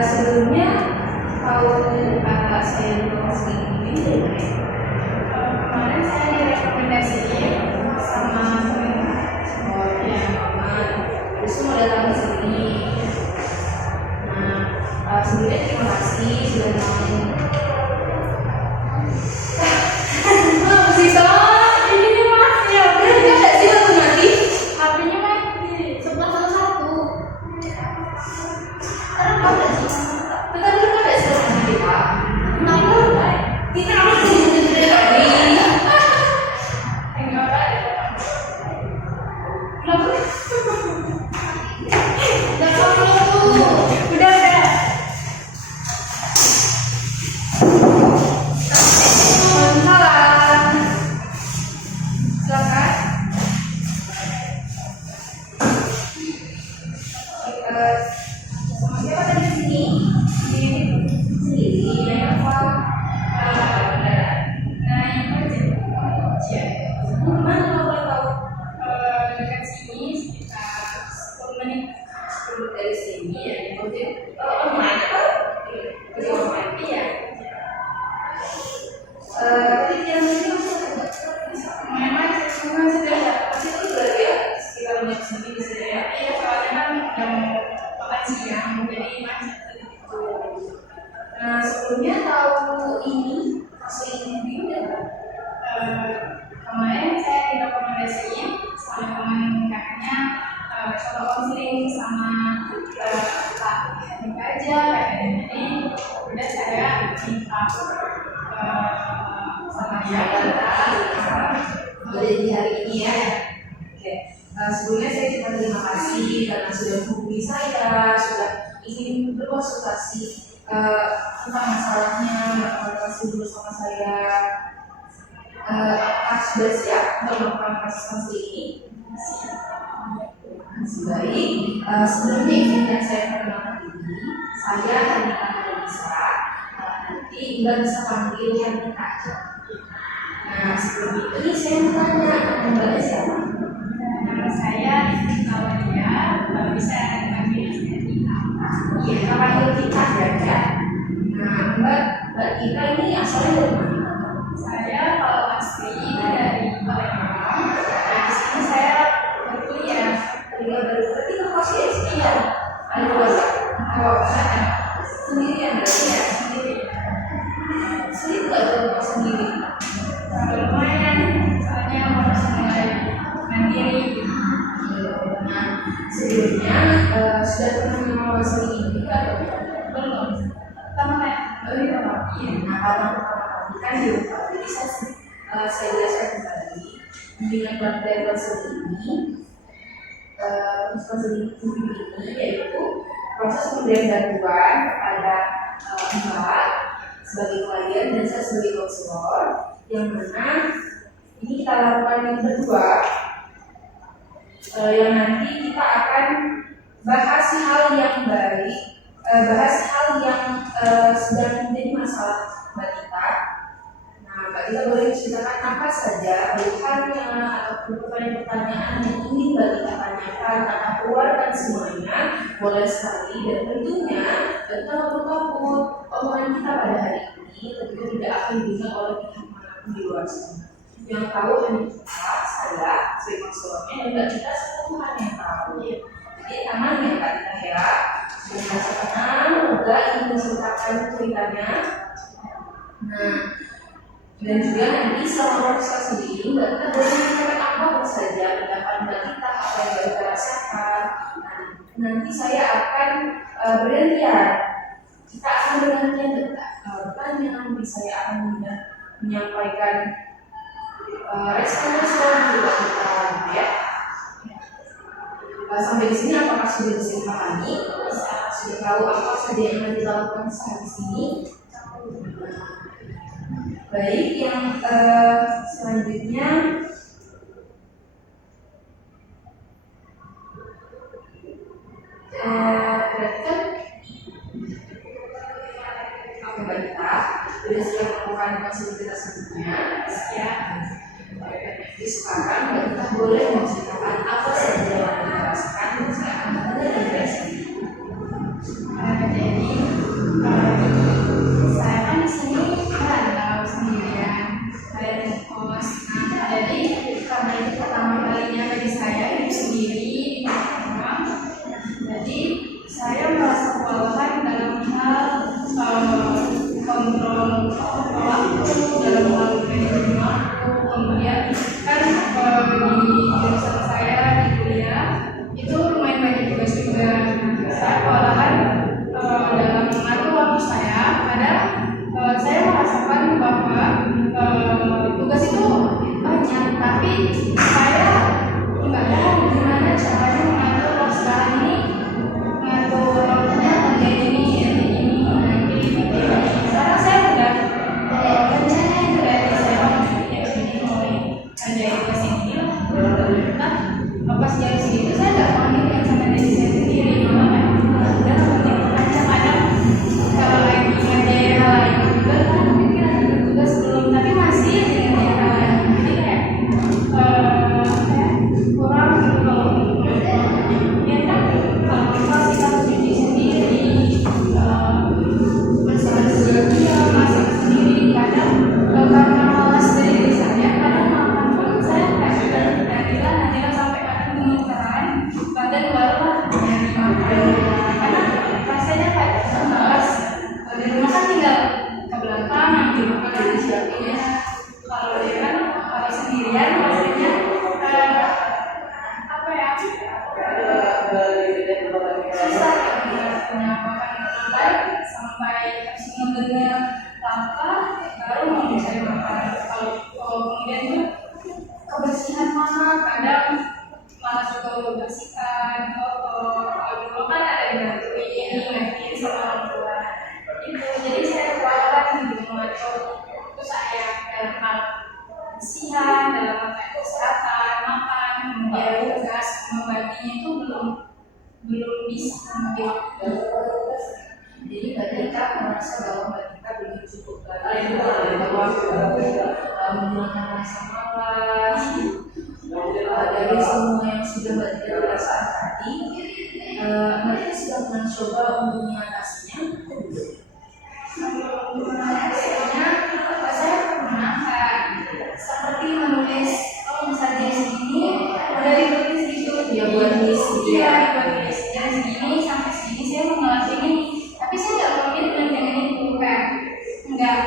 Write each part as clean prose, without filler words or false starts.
Sebelumnya tahu saya informasi ini dari mana? Kemarin saya direkomendasiin sama teman. Oh ya, aman. Terus mau datang ke sini. Nah, sebelumnya terima kasih sudah nemenin. Nah, sebelumnya tahu ini asli ini udah Kemarin saya direkomendasiin sama teman kakaknya coba konseling sama nikah aja ini udah saya minta sama dia boleh di hari ini ya. Oke. Sebelumnya saya cuma terima kasih karena sudah menghubungi saya, sudah ingin berkonsultasi tentang masalahnya, berkonsultasi dulu sama saya. Apakah sudah siap untuk melakukan proses konseling ini? Masih baik. Sebelumnya izinkan saya perkenalkan diri. Saya Hanita Nurisa. Nanti Mbak bisa panggil Hanita aja. Nah, sebelum ini saya mau tanya, Mbaknya siapa? Nama saya Nawadia, bisa dipanggil Hanita. Iya, kita panggil kita ya. Nah, Mbak Kita ini asalnya dari mana? Saya kalau asli dari Palembang. Di sini saya berkuliah. Berarti lokasi di sini ya? Ada keluarga? Sendirian berarti ya? Sendiri nggak ada rumah sendiri? Lumayan, soalnya harus mulai mandiri. Nah, sebelumnya sudah pernah mengenal seni ini kan? Belum. Pertama kali. Nah, karena pertama kali kan di rumah, jadi saya jelaskan kembali dengan pelajaran seni ini. Proses ini yaitu proses pemberian bantuan kepada Mbak sebagai klien dan saya sebagai konselor, yang mana ini kita lakukan yang berdua, yang nanti kita akan bahas hal yang baik, bahas hal yang sedang menjadi masalah Mbak Tita. Nah, Mbak Tita boleh ceritakan apa saja keluhannya atau pertanyaan yang ingin Mbak Tita tanyakan, atau keluarkan semuanya, boleh sekali. Dan tentunya kita takut omongan kita pada hari ini tentunya tidak akan didengar oleh pihak manapun di luar sana. Yang tahu hanya kita, saya sebagai konselornya, dan Mbak Tita Tuhan yang tahu. Jadi aman ya Mbak Tita ya. Sudah merasa tenang, juga ingin menceritakan ceritanya. Nah, dan juga nanti selama proses ini Mbak Tita boleh menyampaikan apa saja pendapat Mbak Tita, apa yang Mbak Tita rasakan. Nah, nanti saya akan bergantian. Kita akan bergantian bertanya, nanti saya akan menyampaikan respon-respon dari Mbak Tita ya. Sampai di sini apakah sudah bisa dipahami? Sudah tahu apa saja yang akan dilakukan saat di sini? Baik, yang selanjutnya Oke Mbak Tita, sudah siap melakukan konsultasi sebelumnya? Siap. Jadi sekarang Mbak Tita boleh menceritakan apa saja yang Mbak Tita rasakan dan saya akan mendengar dari sini. Jadi sampai tersinggung dengar lapar baru mau mencari makan. Kalau kemudian tuh kebersihan mana kadang malah suka membersihkan kotor. Kalau dulu kan ada yang ngertiin sama orang tua itu, jadi saya kewalahan gitu mengatur itu saya dalam hal kebersihan, dalam hal kesehatan, makan, kemudian tugas membaginya itu belum bisa membagi waktu. Jadi Mbak Tika merasa bahwa Mbak Tika belum cukup bahwa menghilangkan rasa malas dari semua yang sudah Mbak Tika rasakan tadi. Mbak Tika sudah pernah coba untuk mengatasinya? Biasanya saya pernah seperti menulis misalnya segini udah ditulis gitu Ya buat list gitu ya. buat list dan segini sampai segini saya mau ngelakuin ini, tapi saya nggak komitmen dengan itu kan, nggak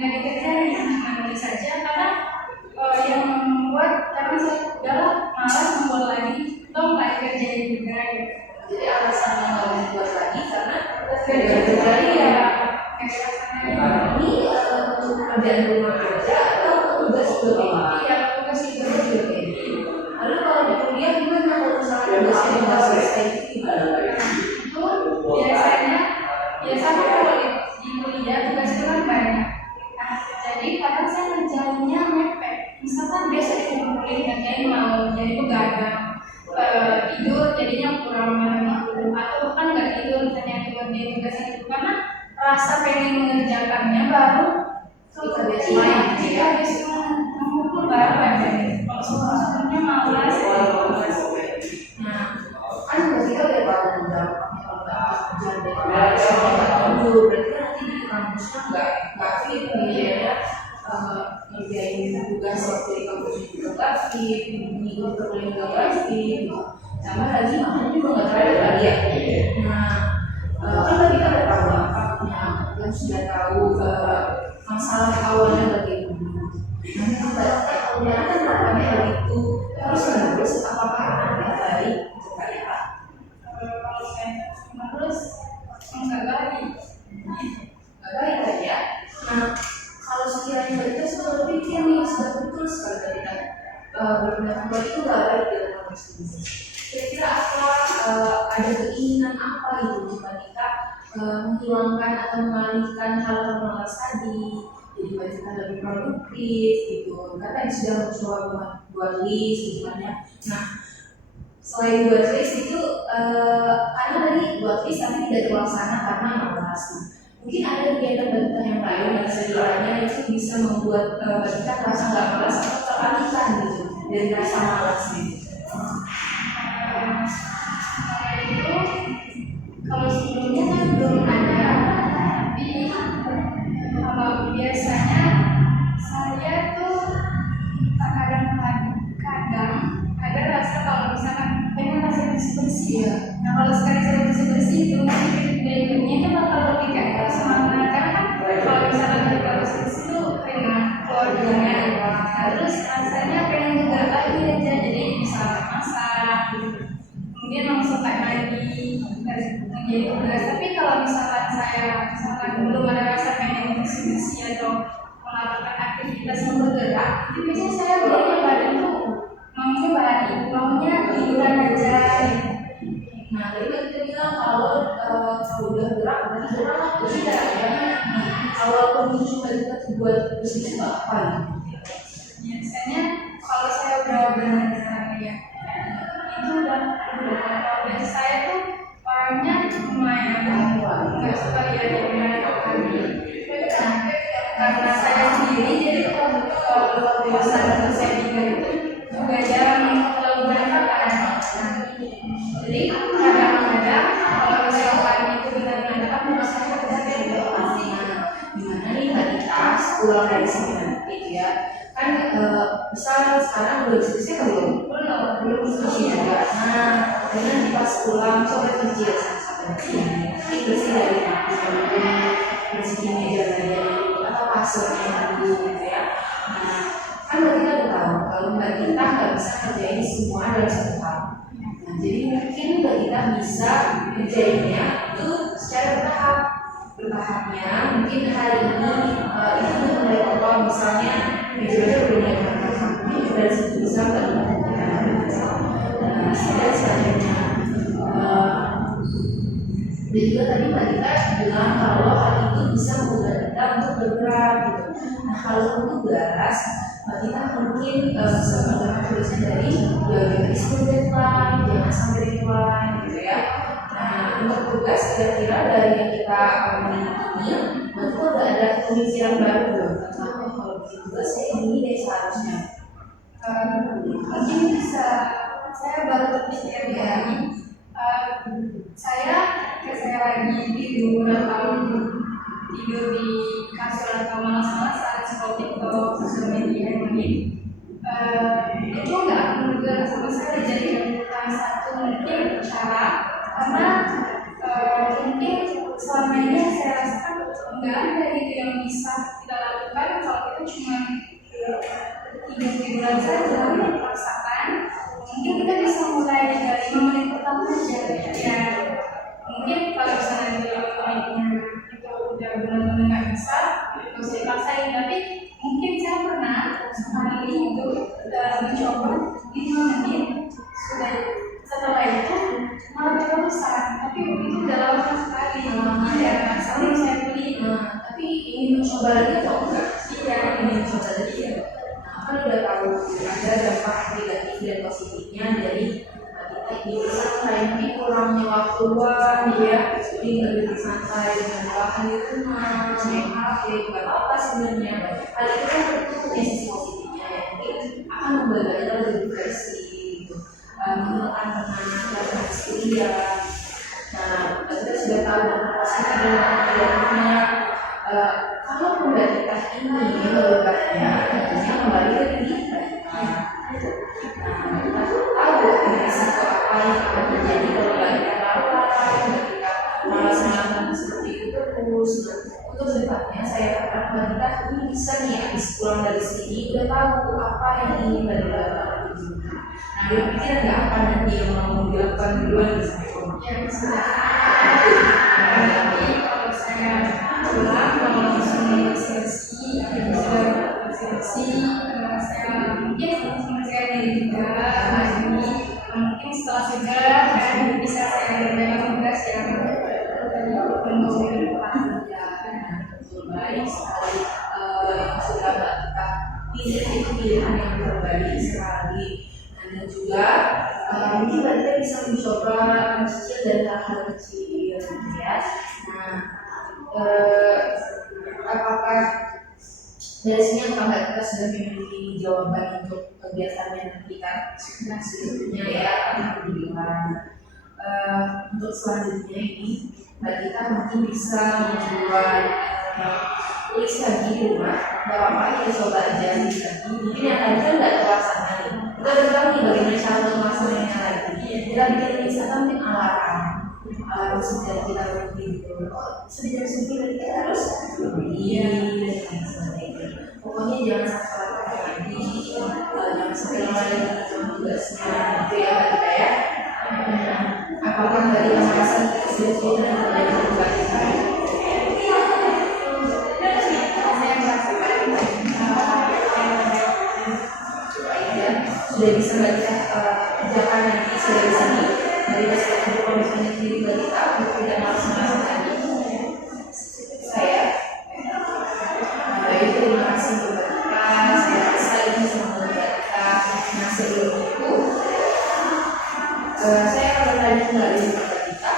dikerjain, cuma nulis saja karena yang membuat karena saya udahlah malas membuat lagi, toh nggak dikerjain juga gitu. Jadi alasannya nggak membuat lagi karena Dari kerjaan ya ini untuk pekerjaan rumah aja atau tugas juga iya tugas juga lalu kalau di kuliah gimana kalau misalnya tugasnya nggak selesai itu gimana? itu biasanya kalau di kuliah tugas itu kan banyak. Nah, jadi kadang saya ngerjainnya mepet. Misalkan biasa dikumpulin ngerjain mau jadi begadang, tidur jadinya kurang menentu atau bahkan nggak tidur ternyata ngerjain tugas itu karena rasa pengen mengerjakannya baru jika habis mengumpul baru ada. Kalau sebelumnya malas. Nah, kan kita udah tahu dampaknya kalau nggak kerjaan berarti nanti di kampusnya nggak fit gitu ya, ngerjain tugas waktu di kampus juga nggak fit, minggu terlalu nggak fit, sama lagi makannya juga nggak terlalu lagi ya. Nah, kan kita udah tahu dampaknya, dan sudah tahu masalah awalnya bagaimana. Nanti kalau kan dampaknya begitu terus apakah ada baik untuk kalian? Kalau saya terus nggak baik Kan ya. Nah, kalau sekiranya kita sudah berpikir nih sudah betul sekali kita berpendapat bahwa itu nggak baik dalam kampus ini. Kira-kira apa ada keinginan apa itu jika kita menghilangkan atau mengalihkan hal-hal malas tadi, jadi kita lebih produktif gitu. Kan tadi sudah mencoba buat list gitu kan ya. Nah, selain buat list itu karena tadi buat list tapi tidak terlaksana karena malas. Mungkin ada kegiatan yang lain yang sekiranya itu bisa membuat kita merasa nggak malas atau teralihkan gitu dari rasa malas gitu. Kalau sebelumnya kan belum ada, tapi kalau biasanya saya tuh kadang ada rasa kalau misalkan pengen rasa bersih-bersih ya. Nah kalau sekali saya bersih-bersih itu berikutnya itu bakal lebih kayak semangat karena kan kalau misalkan kita bersih-bersih itu pengen keluarganya, terus rasanya pengen juga lagi aja jadi bisa masak kemudian langsung kayak mandi menjadi tugas. Tapi kalau misalkan belum ada rasa pengen bersih-bersih atau melakukan aktivitas yang bergerak, itu biasanya saya maunya badan tuh maunya tiduran aja. Nah, tadi kan kita bilang kalau udah gerak berarti gerak tidak ya. Awal pemicu kita buat bersih apa? Biasanya kalau saya udah benar-benar ya itu udah biasa saya tuh orangnya lumayan nggak suka lihat di mana-mana. Karena saya sendiri jadi kalau jurusan saya itu juga jarang terlalu berantakan. Jadi kadang-kadang kalau misalkan itu benar-benar aku bisa kerja gitu Gimana nih Mbak Dita pulang dari sini nanti ya kan misal sekarang udah diskusi belum diskusi juga. Nah, nanti pas pulang coba kerja sampai ini bersih dari bersih meja belajar atau kasurnya dulu gitu ya. Nah, kan Mbak Dita udah tahu kalau Mbak Dita nggak bisa kerjain semua dalam satu tahun. Nah, jadi mungkin Mbak Dita bisa kerjainnya itu secara bertahap. bertahapnya. Mungkin hari ini itu mulai total misalnya meja belum yang dari situ bisa dan selanjutnya dan juga tadi Mbak Dita bilang kalau hal itu bisa membuat kita untuk bergerak gitu. Nah kalau tugas Mbak Dita mungkin bisa menggunakan tulisnya dari sebelum deadline, jangan sampai deadline gitu ya. Nah untuk tugas kira-kira dari yang kita miliki ini, nanti udah ada pemikiran baru belum? Tentang kalau bikin tugas saya ini deh seharusnya. Mungkin bisa saya baru terpikir ya. Saya lagi tidur tahun tidur di kasur atau malas-malas saat scroll TikTok, sosial media ini. Itu nggak aku juga sama sekali jadikan satu mungkin cara karena mungkin selama ini saya rasakan nggak ada gitu yang bisa kita lakukan kalau kita cuma tidur-tiduran saja dipaksakan. Mungkin kita bisa mulai dari 5 menit pertama aja ya. Mungkin kalau misalnya di itu udah benar-benar nggak bisa, nggak usah dipaksain. Tapi mungkin saya pernah sekali itu mencoba 5 menit, sudah setelah itu malah terusan. Tapi itu udah lama sekali. Ya, soalnya saya beli. Tapi ingin mencoba lagi atau enggak? Iya, ingin mencoba lagi ya. Kan udah tahu ada dampak negatif dan positifnya dari kita hidup santai, tapi kurangnya waktu luang ya, jadi nggak lebih santai dengan bahan di rumah, main HP, nggak apa sebenarnya. Hal itu kan punya sisi positifnya ya, mungkin akan membuat kita lebih bersih, gitu, menghilangkan penat dan kuliah. Nah, kita sudah tahu dampak positif dan negatifnya. Kalau pembalikan ini berubahnya, tentunya kembali ke diri kita. Kita tahu risiko apa yang akan terjadi kalau kita lalai, ketika malas melakukan seperti itu terus. Untuk selanjutnya saya harapkan kita ini bisa nih habis pulang dari sini udah tahu apa yang ingin dari lakukan di sini. Nah, dia pikir nggak apa nanti yang mau dilakukan duluan di sana. ya bisa. Tapi kalau saya pulang kalau langsung sesi, saya mungkin saya diri juga lagi. Mungkin setelah sudah bisa saya kerjakan tugas yang untuk ke depan. Baik sekali yang sudah kita pilih itu pilihan yang terbaik sekali. Dan juga mungkin kita bisa mencoba mencicil dari hal-hal kecil, ya. Nah, apakah dari sini apakah kita sudah memiliki jawaban untuk kegiatannya nanti kan? Nah, selanjutnya ya, alhamdulillah. Untuk selanjutnya ini, Mbak Dita mungkin bisa membuat tulis lagi di rumah, nggak apa-apa ya coba aja lagi. Mungkin yang tadi kan nggak terlaksana nih. Kita udah tahu nih bagaimana cara melaksanakannya lagi. Kita bikin misalkan mungkin alarm sejak kita tidur. Sudah jam 9 kita harus iya dan sebagainya. Pokoknya jangan sampai lagi, jangan sampai lalai dalam tugasnya, gitu ya kita ya. Apakah dari yang merasa sudah terjadi perubahan? Sudah bisa baca kerjakan nanti sudah bisa dari perspektif komisioner sendiri Mbak untuk tidak malas-malasan lagi. Saya baik, terima kasih untuk Mbak Dita. Saya rasa ini semua Mbak Dita. Nah sebelum itu saya akan bertanya kembali Mbak Dita,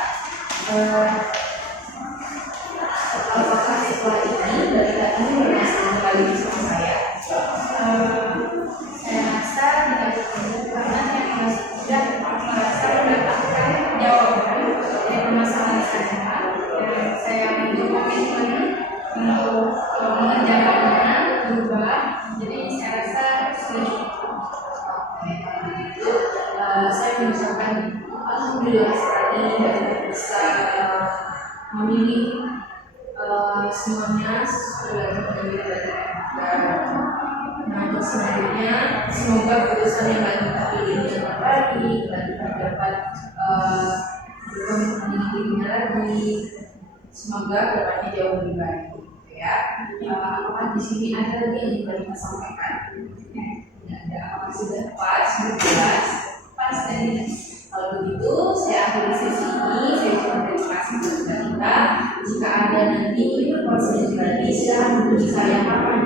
apakah setelah ini Mbak Dita ini berhasil kembali sama saya? Saya rasa tidak perlu karena yang masih tidak merasa mendapatkan jawaban dari permasalahan saya untuk komitmen untuk mengerjakannya berubah. Jadi saya rasa sudah cukup. Saya mengucapkan alhamdulillah sekali dan bisa memilih semuanya sesuai dengan yang nah, untuk selanjutnya semoga keputusan yang Mbak Dita pilih yang terbaik, Mbak Dita dapat berkomitmen dengan dirinya lagi. Semoga kedepannya jauh lebih baik, gitu ya. Apakah di sini ada lagi yang ingin kita sampaikan? Tidak ada. Apakah sudah pas, sudah jelas? Pas dan jelas. Kalau begitu, saya akhiri sesi ini. Saya ucapkan terima kasih kepada kita. Jika ada nanti berkonsultasi lagi, silahkan hubungi saya kapan